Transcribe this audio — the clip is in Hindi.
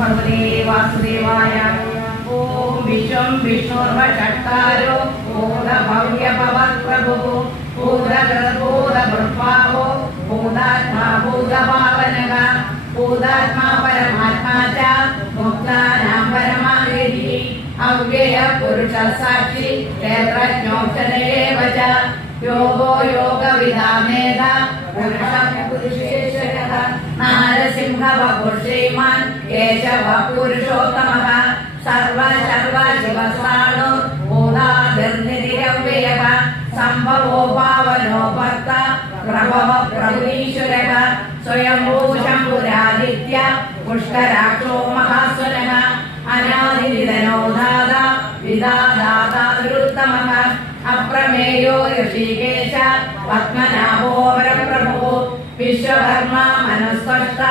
भगवते वासुदेवाय। ॐ विश्वं विष्णुर्वषट्कारो भूतभव्यभवत्प्रभुः भूतभूतभृत्भावो भूतात्मा भूतपावनः भूतात्मा परमात्मा च भोक्तानां परमागतिः अव्ययपुरुषसाक्षी क्षेत्रज्ञोक्षणेव च। योगो योगविधामेधा पुरुषपुरुषे नरसिंहव श्रीमान् केशव पुरुषोत्तमः सर्व सर्व शिवसाणो मूलाधिर्निरव्ययः सम्भवो पावनो भर्ता प्रभव प्रभुरीश्वरः स्वयंभू शम्भुरादित्य, पुष्कराक्षो महास्वनः। अनादिनिधनो दादा विदादाता निरुत्तमः अप्रमेयो ऋषिकेश, पद्मनाभो वरप्रभुः। विश्वकर्मा मनस्पष्टा